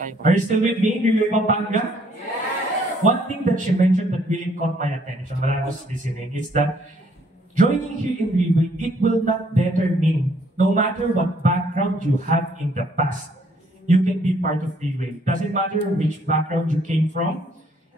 Are you still with me, Riwe Pampanga? Yes! One thing that she mentioned that really caught my attention when I was listening is that joining here in Riwe, it will not determine, no matter what background you have in the past, you can be part of Riwe. Doesn't matter which background you came from,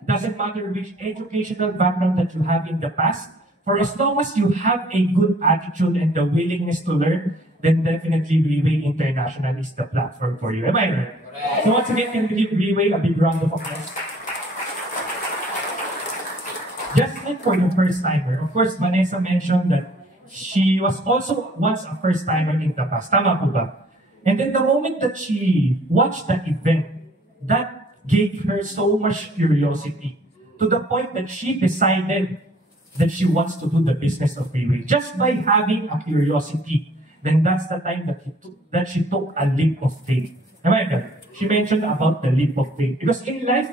doesn't matter which educational background that you have in the past, for as long as you have a good attitude and the willingness to learn, then definitely Riwe International is the platform for you. Am I right? Correct. So once again, can we give Riwe a big round of applause? Just like for the first timer, of course, Vanessa mentioned that she was also once a first timer in the past. Tama po ba? And then the moment that she watched that event, that gave her so much curiosity to the point that she decided that she wants to do the business of Riwe. Just by having a curiosity, then that's the time that she took a leap of faith. Am I right? She mentioned about the leap of faith. Because in life,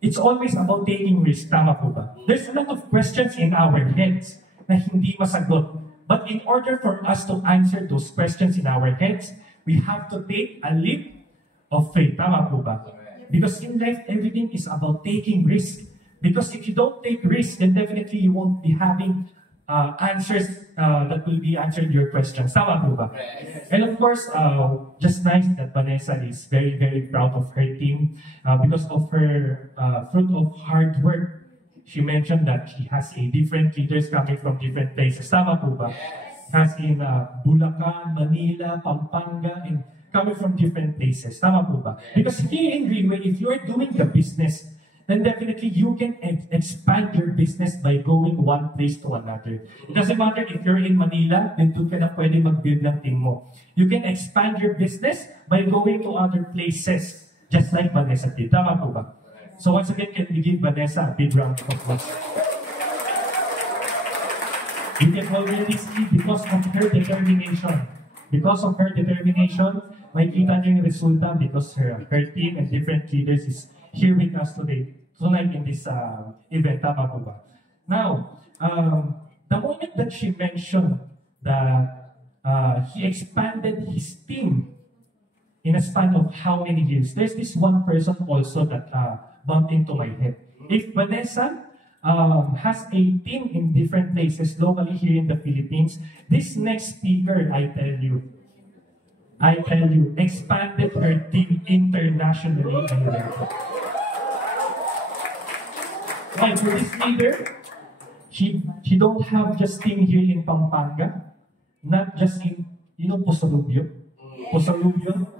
it's always about taking risks. Tama po ba? There's a lot of questions in our heads na hindi masagot. But in order for us to answer those questions in our heads, we have to take a leap of faith. Tama po ba? Because in life, everything is about taking risks. Because if you don't take risks, then definitely you won't be having answers that will be answering your questions. Tama po ba? And of course, just nice that Vanessa is very, very proud of her team because of her fruit of hard work. She mentioned that she has different leaders coming from different places. Tama po ba? Has in Bulacan, Manila, Pampanga, and coming from different places. Tama po ba? Because here in Riwe, if you are doing the business, then definitely you can expand your business by going one place to another. It doesn't matter if you're in Manila, then doon ka na pwede mag-build ng team mo. You can expand your business by going to other places, just like Vanessa did. Tama po ba? So once again, can we give Vanessa a big round of applause? You can already see because of her determination. Because of her determination, makikita niyo yung resulta because her team and different leaders is here with us tonight in this event. Tama po ba? Now, the moment that she mentioned that he expanded his team in a span of how many years, there's this one person also that bumped into my head. If Vanessa has a team in different places locally here in the Philippines, this next speaker, I tell you, expanded her team internationally. Right, for this leader, she don't have just team here in Pampanga, not just in, Posalubio,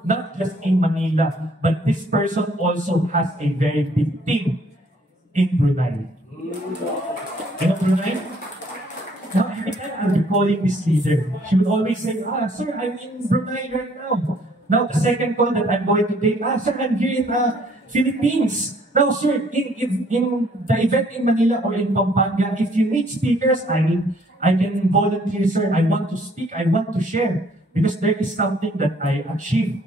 not just in Manila, but this person also has a very big team in Brunei. Brunei? Now, every time I'll be calling this leader, she will always say, sir, I'm in Brunei right now. Now, the second call that I'm going to take, sir, I'm here in Philippines. Now, sir, in the event in Manila or in Pampanga, if you need speakers, I can volunteer, sir. I want to speak, I want to share. Because there is something that I achieved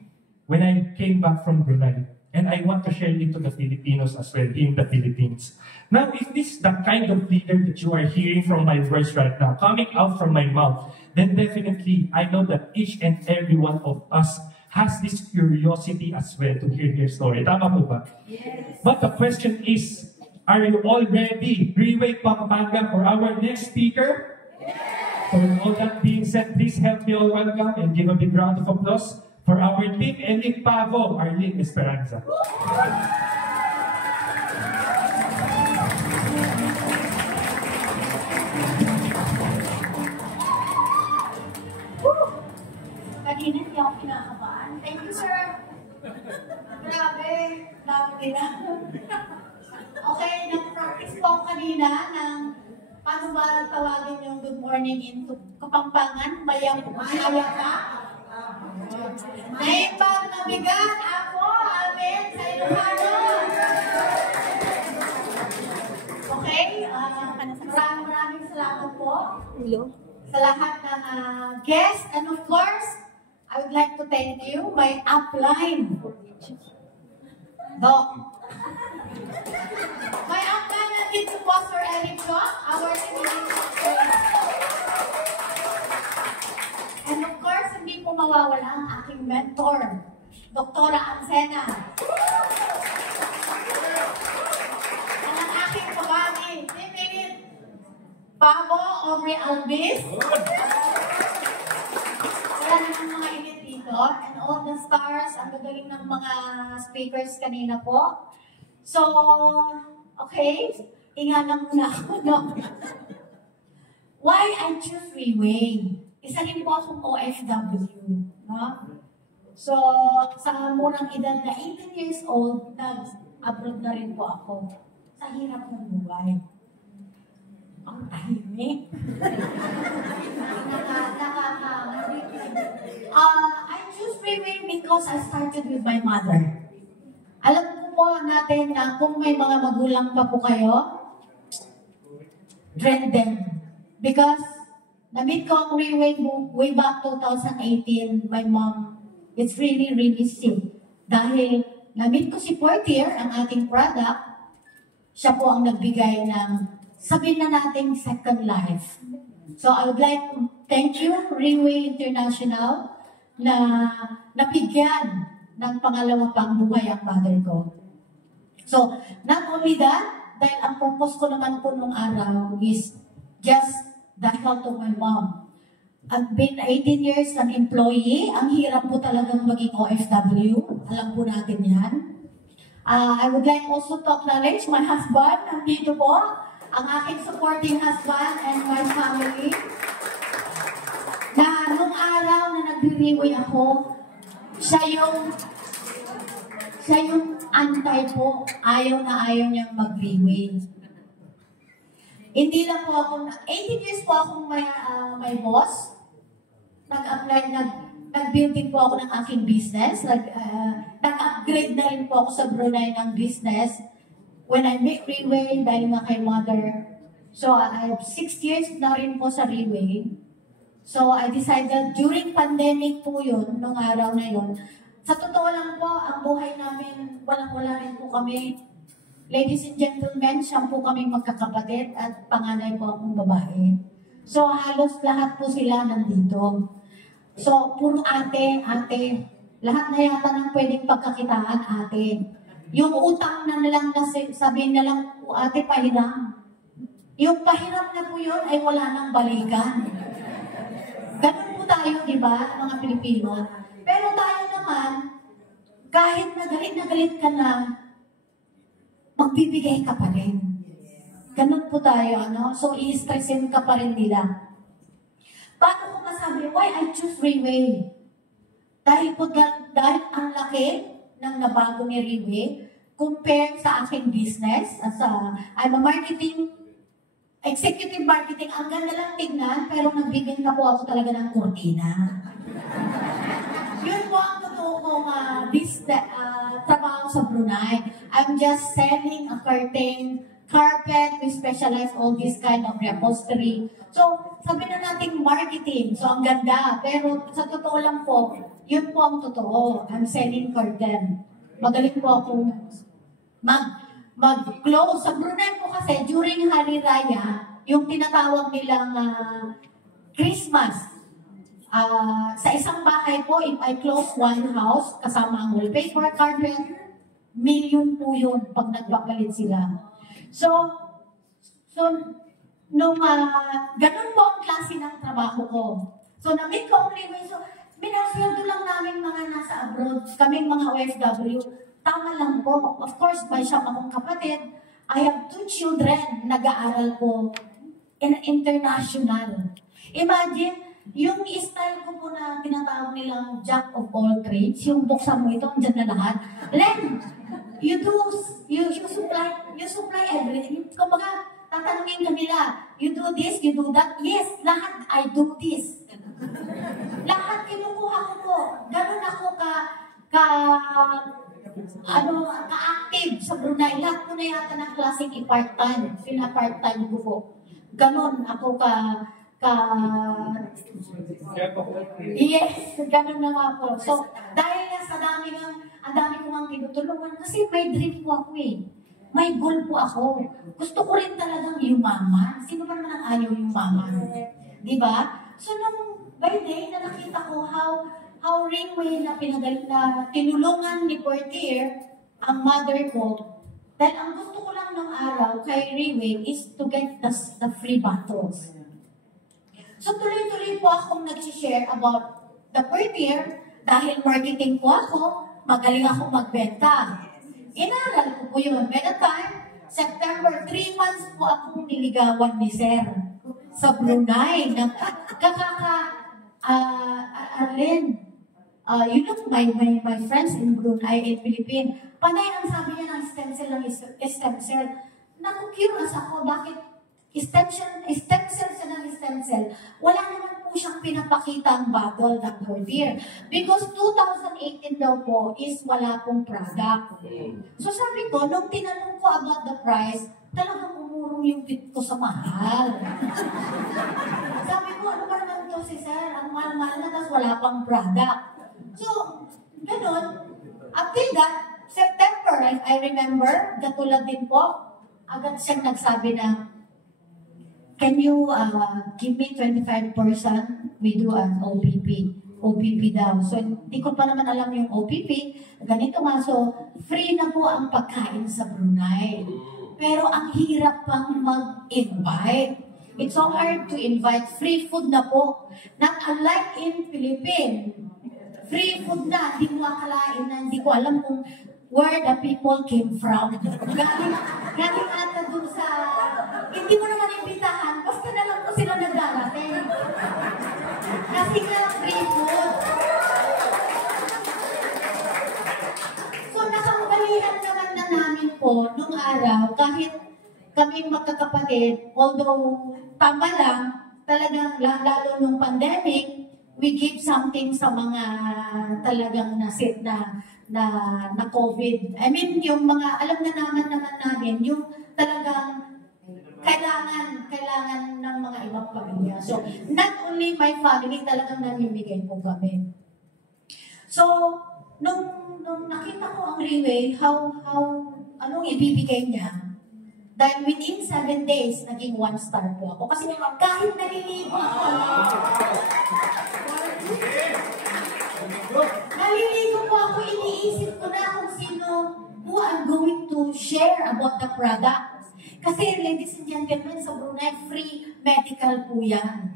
when I came back from Brunei. And I want to share it to the Filipinos as well in the Philippines. Now, if this is the kind of leader that you are hearing from my words right now, coming out from my mouth, then definitely I know that each and every one of us has this curiosity as well to hear their story. Tama po ba? Yes. But the question is, are you all ready, Riwe Pampanga, for our next speaker? Yes. So with all that being said, please help me all welcome and give a big round of applause for our team, Elite Pavo, Arlene Esperanza. Kanina, hindi ako kinakabahan. Thank you, sir. Grabe. Grabe nila. Okay, nag-practice po ako kanina ng paano ba tawagin yung good morning in Kapampangan? Maya ka? Naipag na bigat ako, amen, sa Ilocano. Okay, maraming salamat po sa lahat ng guests. And of course, I would like to thank you, my upline. Doc. My upline nandito po, Sir Eric Chok, our team. And of course, hindi po mawawala ang aking mentor, Dr. Ansena. Pamo, Aubrey Alvis. Wala namang mga edit dito. And all the stars, ang gagaling ng mga speakers kanina po. So, okay. Ingalang muna ako, no? Why I choose Freeway? Isa rin po akong OFW, no? So, sa murang edad na 18 years old, nag-abroad na rin po ako. Sa hirap ng buhay. Ang tahimik. I choose Freeway because I started with my mother. Alam ko po natin na kung may mga magulang pa po kayo, dread them. Because na-meet ko ang Freeway way back 2018, my mom is really, really sick. Dahil na-meet ko si Portier, ang ating product, siya po ang nagbigay ng, sabihin na nating second life. So I would like to thank you, Freeway International, na nabigyan ng pangalawa pang buhay ang mother ko. So, not only that, dahil ang purpose ko naman po nung araw is just the health of my mom. I've been 18 years an employee. Ang hirap po talagang maging OFW. Alam po natin yan. I would like also to acknowledge my husband. Nandito po. Ang aking supporting husband and my family. Na nung araw na nagre-reweigh ako, siya yung antay po. Ayaw na ayaw niyang mag-reweigh. Hindi lang po ako, 18 years po akong may boss. Nag-apply, nag-build din po ako ng aking business. Nag-upgrade na rin po ako sa Brunei ng business. When I make Reweigh, dahil nga kay mother. So, I have 6 years na rin po sa Reweigh. So, I decided, during pandemic po yun, nung araw na yun, sa totoo lang po, ang buhay namin, walang-wala rin po kami. Ladies and gentlemen, siyam po kaming magkakapatid at panganay po akong babae. So, halos lahat po sila nandito. So, puro ate. Lahat na yata ng pwedeng pagkakitaan, ate. Yung utang na lang, sabihin na lang po, ate, pahiram. Yung pahiram na po yun ay wala nang balikan. Ganun po tayo, di ba, mga Pilipino? Pero tayo naman, kahit na galit ka na, magbibigay ka pa rin. Ganun po tayo, ano? So, i-stressin ka pa rin nila. Paano ko masabi, why I choose Reweigh? Dahil ang laki ng nabago ni Reweigh compare sa aking business. I'm a executive marketing. Ang ganda lang tignan, pero nagbibenta po ako talaga ng kurtina. Yun po ang totoo kong business, trabaho sa Brunei. I'm just selling a curtain, carpet, we specialize all this kind of reupholstery. So, sabi na natin marketing. So, ang ganda. Pero sa totoo lang po, yun po ang totoo. I'm selling curtain. Magaling po akong mag-close. Sa Brunei po kasi, during Hari Raya, yung tinatawag nilang Christmas, sa isang bahay po, if I close one house, kasama ang wallpaper, carpet, million po yun pag nagpapalit sila. So nung ganun po ang klase ng trabaho ko. So, na-meet ko ang Reweigh. So, minasweldo lang namin mga nasa abroad, kaming mga OFW. Tama lang po. Of course, may siyam akong kapatid. I have 2 children, nag-aaral po in international. Imagine, yung style ko po na tinatawag nilang jack of all trades, yung buksan mo ito, andyan na lahat. Len, you supply everything. Kumbaga, tatanungin ka nila, you do this, you do that. Yes, lahat I do this. Lahat kinukuha ko po. Ganun ako ka-active sa Brunei. Lahat po na yata ng klaseng i-part-time. Pina-part-time ko po. Ganun ako Yes, ganun na nga po. So, dahil sa ang dami ko nga tinutulungan, kasi may dream po ako eh. May goal po ako. Gusto ko rin talagang yumaman. Sino ba naman ang ayaw yumaman? Di ba? So, by day, na nakita ko how Reweigh na tinulungan ni Portier, ang mother ko, Dahil ang gusto ko lang ng araw kay Riway is to get the free bottles. So tuloy-tuloy po akong nag-share about the premier dahil marketing po ako, magaling akong magbenta. Inaral ko po yun. By the time, September, 3 months po akong niligawan ni Sir sa Brunei. Arlen, you look my friends in Brunei and Philippines. Panay ang sabi niya ng stem cell. Naku-curious ako, bakit stem cell siya ng stem cell? Wala naman po siyang pinapakita ang bottle ng Vertier. Because 2018 daw po is wala pong product. So sabi ko, nung tinanong ko about the price, talagang umurong yung bit ko sa mahal. Sabi ko, ano ba naman ito si Sir? Ang mahal-mahal na, tapos wala pang product. So, ganun. Until that, September, I remember, katulad din po, agad siyang nagsabi na, can you give me 25%? We do an OPP. OPP daw. So, hindi ko pa naman alam yung OPP. Ganito nga. So, free na po ang pagkain sa Brunei. Pero ang hirap pang mag-invite. It's so hard to invite. Free food na po. Not unlike in Philippines. Free food na. Hindi mo akalain na hindi ko alam kung where the people came from. Galing ata dun sa... Hindi mo naman imbitahan. Basta na lang po sila nagdarating. Kasi nga free food. So nakaugalihan naman na namin po nung araw, kahit kaming magkakapatid, although tama lang, talagang lalo nung pandemic, we give something sa mga talagang nasit na COVID. I mean, yung mga, alam na naman namin, yung talagang kailangan ng mga ibang pamilya. So, not only my family, talagang namimigay po kami. So, nung nakita ko ang Riway, anong ibibigay niya, dahil within 7 days, naging 1 star po ako. Kasi kahit naliligo ako, iniisip ko na kung sino who I'm going to share about the product. Kasi, ladies and gentlemen, sa Brunei, free medical po yan.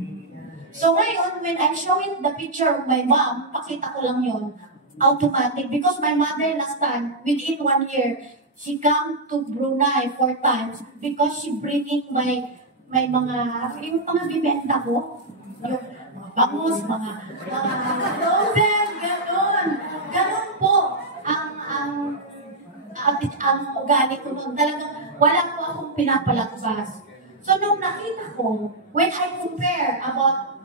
So ngayon, when I'm showing the picture of my mom, pakita ko lang yun, automatic. Because my mother last time, within 1 year, she come to Brunei 4 times because she bringing my yung mga bibenta ko, yung mga bangus, mga frozen, gano'n. Gano'n po ang ugali ko noon. Talagang wala po akong pinapalagpas. So nung nakita ko, when I compare about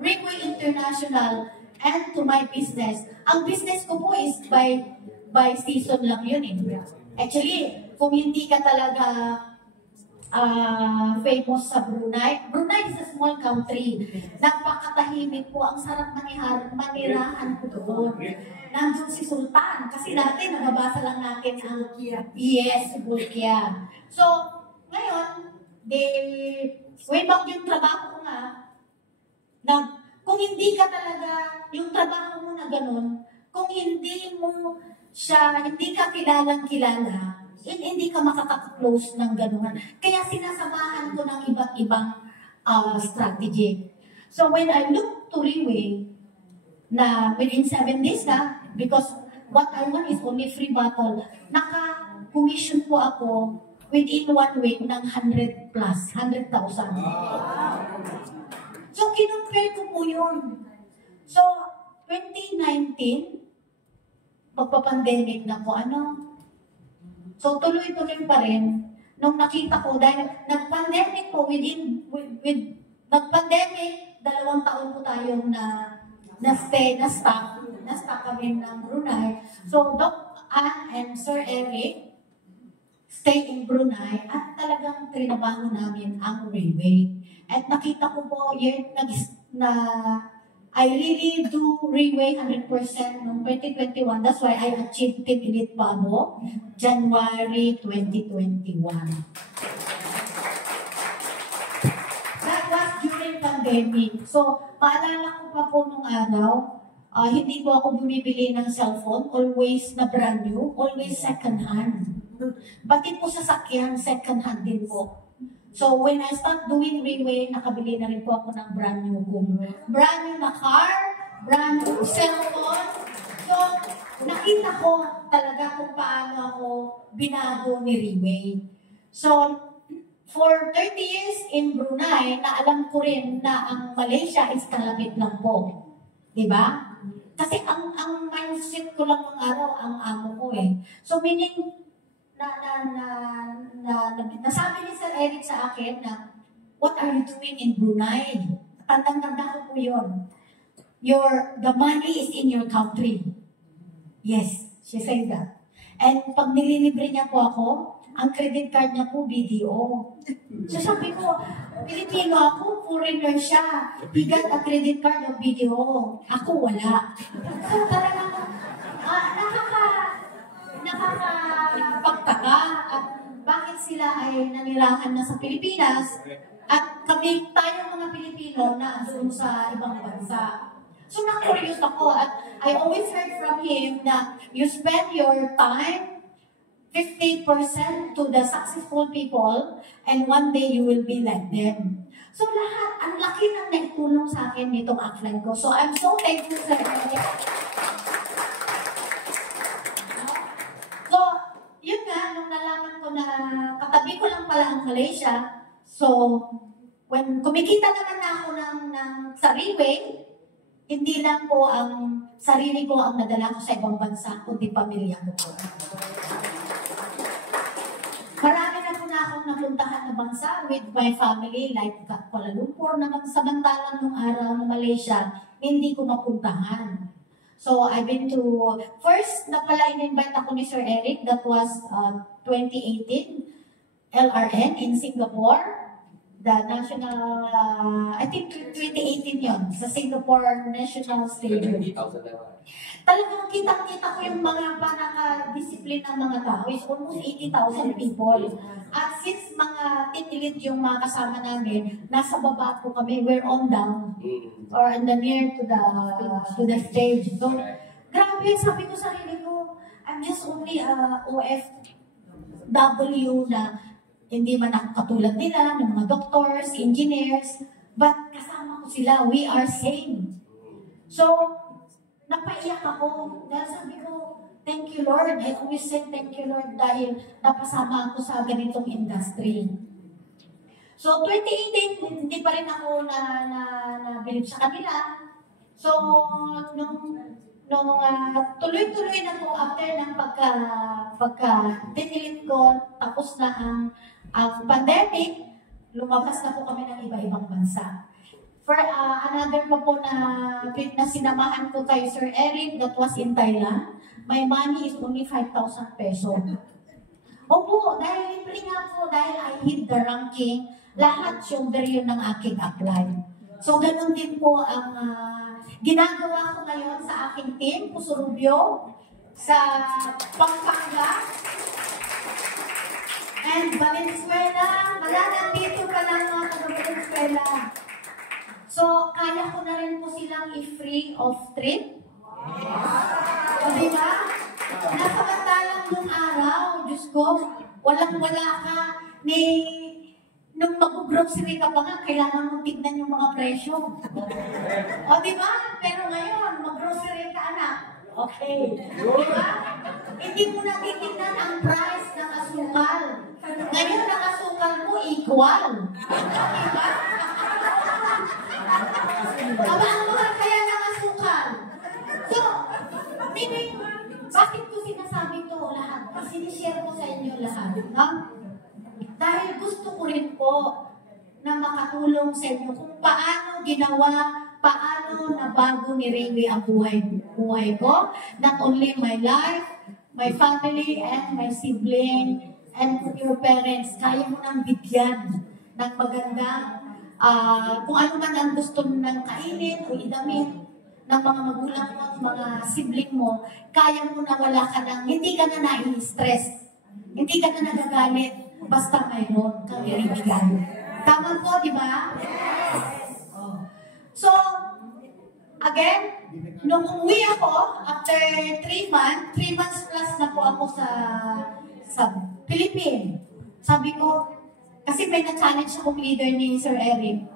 Riway International and to my business, ang business ko po is by season lang yun eh. Actually, kung hindi ka talaga famous sa Brunei is a small country. Napakatahimik po. Ang sarap manirahan po doon. Nandun si Sultan. Kasi dati nababasa lang natin ang Bulkia. So, ngayon, way back yung trabaho ko nga, kung hindi ka talaga, yung trabaho mo na ganun, kung hindi ka kilalang-kilala, hindi ka makaka-close ng gano'n. Kaya sinasamahan ko ng iba't ibang strategy. So when I look to Riway, na within 7 days na, because what I want is only free bottle, naka-commission po ako within 1 week ng 100,000+. So kinumpare ko po yun. So 2019, magpa-pandemic na po, So, tuloy-tuloy pa rin. Nung nakita ko, dahil nag-pandemic po, nag-pandemic, 2 taon po tayong na-stuck kami ng Brunei. So, Doc Ann and Sir Eric stay in Brunei at talagang trinabaho namin ang Riway. At nakita ko po, I really do Riway 100% noong 2021. That's why I achieved Team Elite Pabo, January 2021. That was during pandemic. So, maalala ko pa po nung araw, hindi po ako bumibili ng cellphone, always na brand new, always second hand. Pati po sasakyan, second hand din po. So when I start doing Riway, nakabili na rin po ako ng brand new brand new na car, brand new cellphone. So nakita ko talaga kung paano ako binago ni Riway. So for 30 years in Brunei, na alam ko rin na ang Malaysia is kalapit lang po. Diba? Kasi ang mindset ko lang ng araw, ang amo ko eh. So meaning, nasabi ni Sir Eric sa akin na, what are you doing in Brunei? Tandang-tanda ko po yun. The money is in your country. Yes, she said that. And pag nililibre niya po ako, ang credit card niya po, BDO. So sabi ko, Pilipino ako, foreigner siya. He got a credit card of BDO. Ako wala. So talagang nakakapagtaka at bakit sila ay nanirahan na sa Pilipinas at tayo mga Pilipino na andun sa ibang bansa. So na-curious ako at I always heard from him na you spend your time 50% to the successful people, and one day you will be like them. So lahat, ang laki ng naitulong sa akin nitong upline ko. So I'm so thankful sa inyo. So, yun nga, nung nalaman ko na katabi ko lang pala ang Malaysia, so when kumikita naman na ako ng sarili, hindi lang po ang sarili ko ang nadala ko sa ibang bansa, kundi pamilya ko po. Marami na po na akong napuntahan na bansa with my family, like Kuala Lumpur, naman samantalang nung araw ng Malaysia, hindi ko mapuntahan. So, I've been to, first na pala in-invite ako ni Sir Eric, that was 2018, LRN in Singapore, the national, I think 2018 yun, sa Singapore National Stadium. Talagang kitang-kita ko yung mga panaka-discipline ng mga tao. It's almost 80,000 people. At since mga tinilit yung mga kasama namin, nasa baba po kami, we're on down. Or in the near to the stage. So, grabe, sabi ko sa sarili ko, I'm just only a OFW na hindi man ako katulad nila, ng mga doctors, engineers, but kasama ko sila, we are same. So, napaiyak ako dahil sabi ko, thank you Lord. I always say thank you Lord dahil napasama ako sa ganitong industry. So 2018, hindi pa rin ako nabilib sa kanila. So nung tuloy-tuloy na po after ng pagka tinilit ko, tapos na ang pandemic, lumabas na po kami ng iba-ibang bansa. For another pa po na sinamahan ko kay Sir Eric, that was in Thailand. My money is only 5,000 peso. Opo, dahil libre nga po, dahil I hit the ranking, lahat shoulder yun ng aking apply. So, ganun din po ang ginagawa ko ngayon sa aking team, Puso Rubio, sa Pampanga, and Valenzuela. Wala nandito pa lang mga taga-Valenzuela. So, kaya ko na rin po silang i-free of trip. O, diba? Nasamantalang nung araw, Diyos ko, walang-wala ka, nung mag-grocery ka pa nga, kailangan mong tignan yung mga presyo. O, diba? Pero ngayon, mag-grocery ka, anak. Okay. Diba? Hindi mo na titignan ang price ng asukal. Ngayon, ang asukal mo equal. Diba? Abang mo kaya ng asukal. So, meaning, bakit ko sinasabi ito lahat? Sinishare ko sa inyo lahat. No? Dahil gusto ko rin po na makatulong sa inyo kung paano ginawa, paano nabago ni Riway ang buhay ko. Not only my life, my family, and my sibling, and your parents. Kaya mo nang bigyan ng magandang kung ano man ang gusto ng kainin o idamit ng mga magulang mo at mga sibling mo, kaya mo na wala ka nang, hindi ka na nai-stress, hindi ka na nagagalit, basta mayroon kang ibigay. Tama po, di ba? Yes! Oh. So, again, nung umuwi ako, after 3 months plus na po ako sa Philippines. Sabi ko, kasi may na-challenge akong leader ni Sir Eric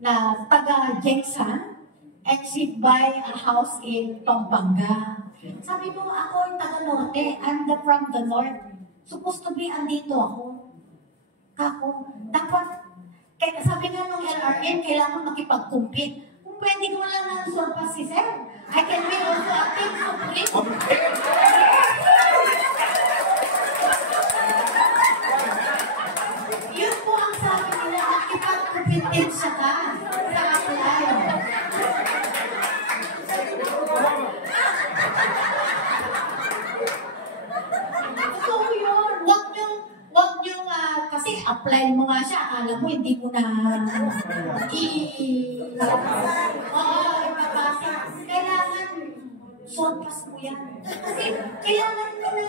na taga-Jexan and she'd buy a house in Pampanga. Sabi ko, ako yung taga-Norte, from the North. Supposed to be, andito ako. Dapat, sabi nga nung LRN, kailangan makipag-compete. Kung pwede ko lang na surpass si Sir, I can be also a team supreme. Yun po ang sabi nila, makipag-compete siya ka sa apply. Totoo yun. Huwag niyong, kasi apply mo nga siya, akala mo hindi mo na ipapasa. Kailangan surpass mo yan. Kasi kailangan mo na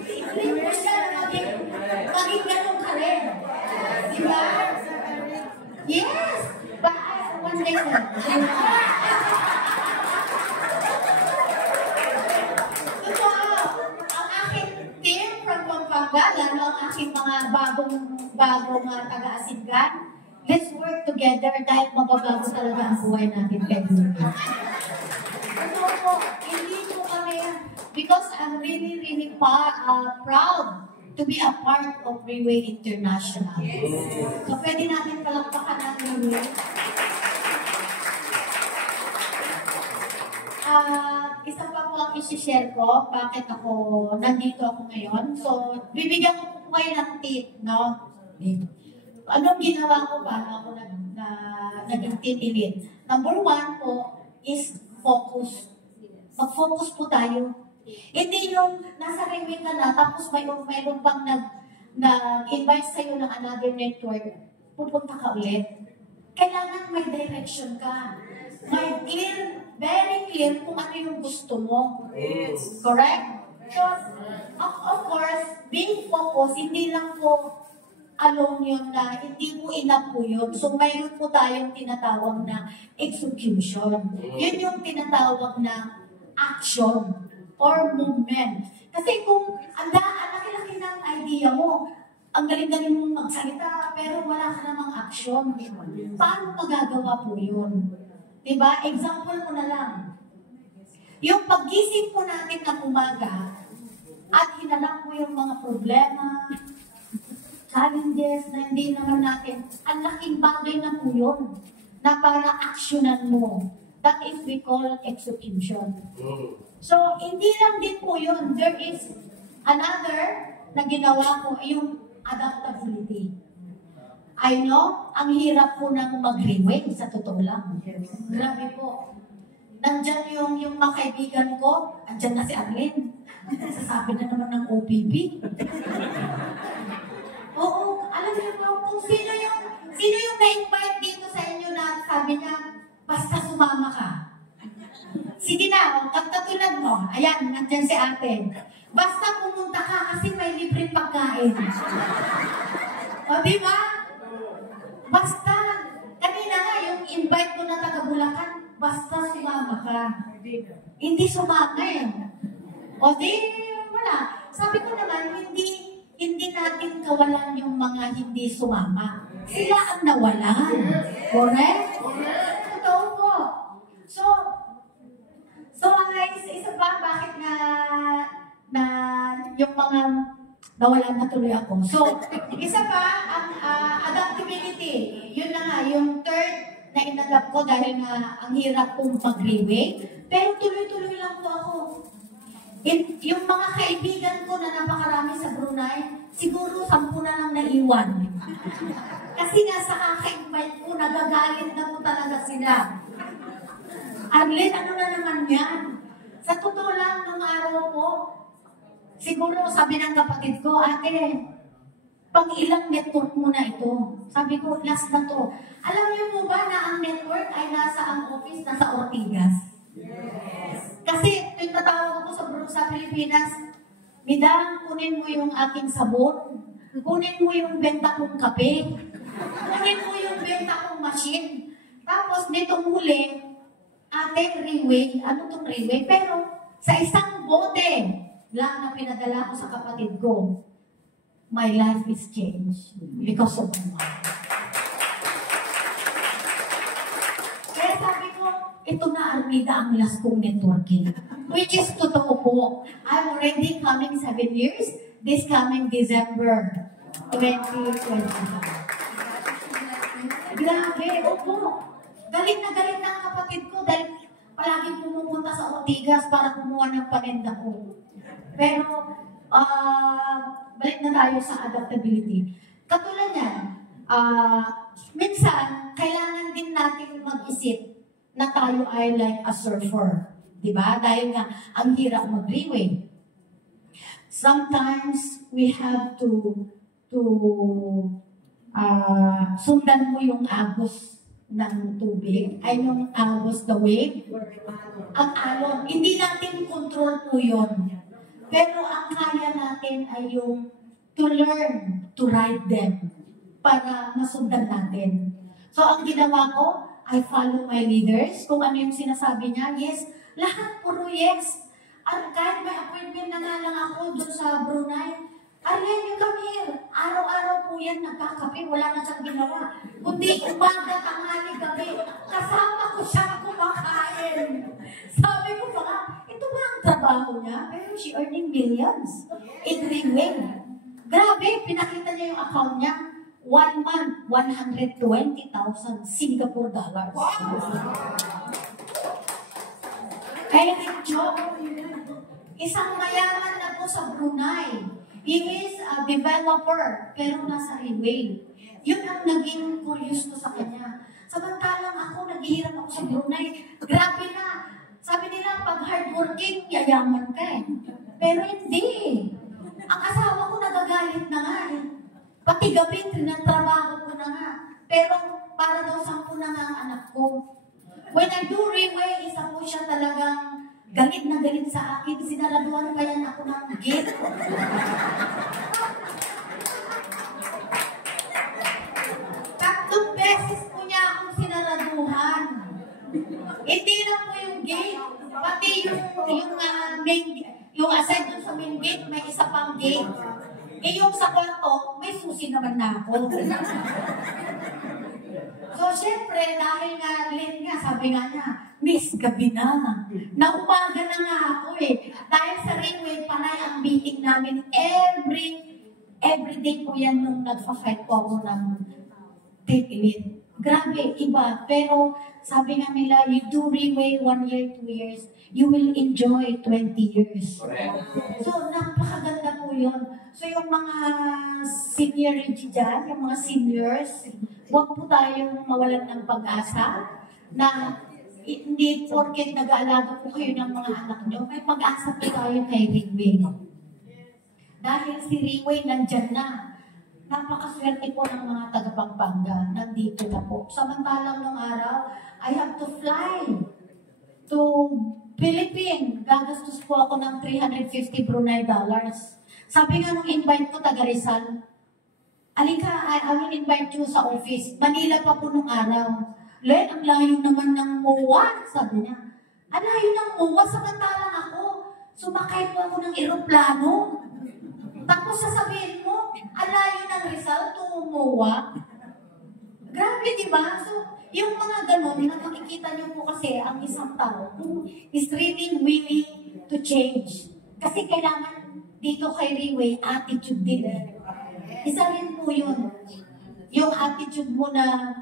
i-click mo siya na maging ganun ka rin. Diba? Yes! But one day na. Lalo ang aking mga bagong taga-Asiggan, let's work together dahil mababago talaga ang buhay natin kay Lord. Ano po, hindi po kami, because I'm really proud to be a part of Freeway International. So pwede natin palakpakan ang Freeway. Isa pa po ang isi-share ko, bakit nandito ako ngayon. So, bibigyan ko po kayo ng tip, no? Anong ginawa ko para ako naging team elite? Number 1 po is focus. Mag-focus po tayo. Hindi yung nasa review ka na, tapos mayroon pang nag-invite sa'yo ng another network, pupunta ka ulit. Kailangan may direction ka. May very clear kung ano yung gusto mo. Yes. Correct? So, of course, being focused, hindi lang po alone yun na, hindi po enough po yun. So, mayroon po tayong tinatawag na execution. Yun yung tinatawag na action or movement. Kasi kung ang laki-laki ng idea mo, ang galing-galing mong magsalita, pero wala ka namang action, paano magagawa po yun? Diba? Example ko na lang. Yung paggising po natin ng umaga at hinanap mo yung mga problema, challenges na hindi naman natin, ang laking bagay na po yun na para aksyonan mo. That is we call execution. So, hindi lang din po yun. There is another na ginawa ko, yung adaptability. I know, ang hirap po nang mag-rewing, sa totoo lang. Grabe po. Nandyan yung mga kaibigan ko, andyan na si Arlene. Sasabi na naman ng OPP. Oo, alam niyo po, kung sino yung na-invite dito sa inyo na sabi niya, basta sumama ka. Sige na, katulad mo, ayan, nandyan si ate. Basta pumunta ka kasi may libreng pagkain. O, di ba? Basta, kanina nga, yung invite mo na taga-Bulacan, basta sumama ka. Hindi sumama eh. O di, wala. Sabi ko naman, hindi natin kawalan yung mga hindi sumama. Sila ang nawalan. Correct? Totoo po. So guys, isa pa, bakit na yung mga nawalan na tuloy ako. So, isa pa, ang adaptability. Yun na nga, yung third na inadapt ko dahil nga ang hirap kong mag-reway. Pero tuloy-tuloy lang po ako. Yung mga kaibigan ko na napakarami sa Brunei, siguro 10 na lang naiwan. Kasi nga sa kaka-invite ko, nagagalit na po talaga sila. Arlene, ano na naman yan? Sa totoo lang, nung araw po, siguro sabi ng kapatid ko, ate, pang ilang network mo na ito? Sabi ko, last na to. Alam niyo po ba na ang network ay ang office nasa Ortigas? Yes. Kasi yung natawag ako sa Pilipinas, Midang, kunin mo yung aking sabon, kunin mo yung benta kong kape, kunin mo yung benta kong machine. Tapos nitong huli, Ate, Riway, ano tong Riway? Pero sa isang bote lang na pinadala ko sa kapatid ko, my life is changed because of my mom. Kaya sabi ko, ito na Armida ang last kong networking. Which is totoo po. I'm already coming 7 years, this coming December 2025. Grabe, opo. Galit na ang kapatid ko dahil palaging pumupunta sa Ortigas para kumuha ng paninda ko. Pero, balik na tayo sa adaptability. Katulad yan, minsan, kailangan din natin mag-isip na tayo ay like a surfer. Diba? Dahil nga, ang hirap mag-freeway. Sometimes, we have to sundan mo yung agos ng tubig, ay yung agos, the wave, ang alon. Hindi natin control po yun. Pero ang kaya natin ay yung to learn to ride them para masundan natin. So ang ginawa ko, I follow my leaders. Kung ano yung sinasabi niya, yes, lahat puro yes. At kahit may appointment na nga lang ako dun sa Brunei, Ariel, you come here. Araw-araw po yan nagkakape. Wala na siyang ginawa. Kundi umaga, tanghali, gabi. Kasama ko siya kumakain. Sabi ko pa nga, ito ba ang trabaho niya? Pero she earning millions. In Ringwing. Grabe, pinakita niya yung account niya. 1 month, 120,000 Singapore dollars. Kaya joke, isang mayaman na po sa Brunei. He is a developer, pero nasa Ringway. Yun ang naging curious ko sa kanya. Samantalang ako, naghihirap ako sa Brunei. Grabe na. Sabi nila, pag hardworking, yayaman ka eh. Pero hindi. Ang asawa ko nagagalit na nga eh. Pati gabi, trinatrabaho ko na nga. Pero para daw 10 na nga ang anak ko. When I do Ringway, isa po siya talagang galit na galit sa akin. Sinaraduhan pa yan ako ng gate. Tatlong beses po niya akong sinaraduhan. Hindi lang po yung gate. Pati yung aside dun sa main gate, may isa pang gate. Eh yung sa kwarto, may susi naman na ako. So, syempre, dahil nga, late nga, sabi nga niya, Miss, gabi na. Naumaga na nga ako eh. Dahil sa Ringway, panay ang meeting namin every day po yan nung nagpa-fight po ako ng take it. Grabe, iba. Pero, sabi nga nila, you do Ringway 1 year, 2 years, you will enjoy 20 years. So, napakaganda po yun. So, yung mga seniority dyan, yung mga seniors, huwag po tayong mawalan ng pag-asa na hindi porket nag-aalaga po kayo ng mga anak nyo, may pag-asa po tayo kay Ringway. Dahil si Ringway nandyan na. Napakaswerte po ng mga taga-Pampanga. Nandito na po. Samantalang nung araw, I have to fly to Philippines. Gagastos po ako ng 350 Brunei dollars. Sabi nga nung invite ko, taga Rizal, alika, I will invite you sa office. Manila pa po nung araw. Len, ang layo naman ng MOA, sabi niya. Ang layo ng MOA, samantalang ako. Sumakay po ako ng eroplano. Tapos sasabihin mo, ang layo ng Rizal to MOA. Grabe, di ba? So, yung mga ganon, na makikita niyo po kasi ang isang tao is really willing to change. Kasi kailangan dito kay Ringway, attitude din. Isa rin po yun. Yung attitude mo na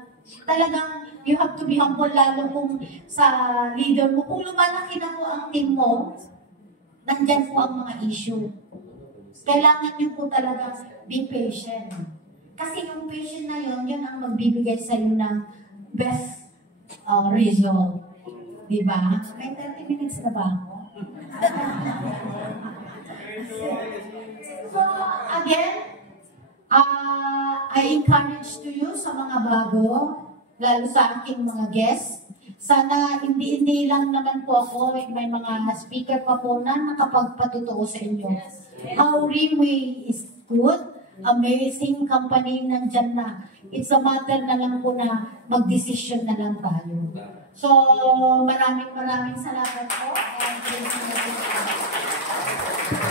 talagang you have to be humble lalo kung sa leader mo. Kung lumalaki na po ang team mo, nandyan po ang mga issue. Kailangan nyo po talaga be patient. Kasi yung patient na yun, yun ang magbibigay sa iyo ng best result. Diba? May 30 minutes na ba ako? So, again, I encourage to you sa mga bago, lalo sa aking mga guests, sana hindi lang naman po ako, may mga speaker pa po na nakapagpatutuo sa inyo. How Ringway is good, amazing company nandyan na. It's a matter na lang po na mag-decision na lang tayo. So, maraming salamat po. And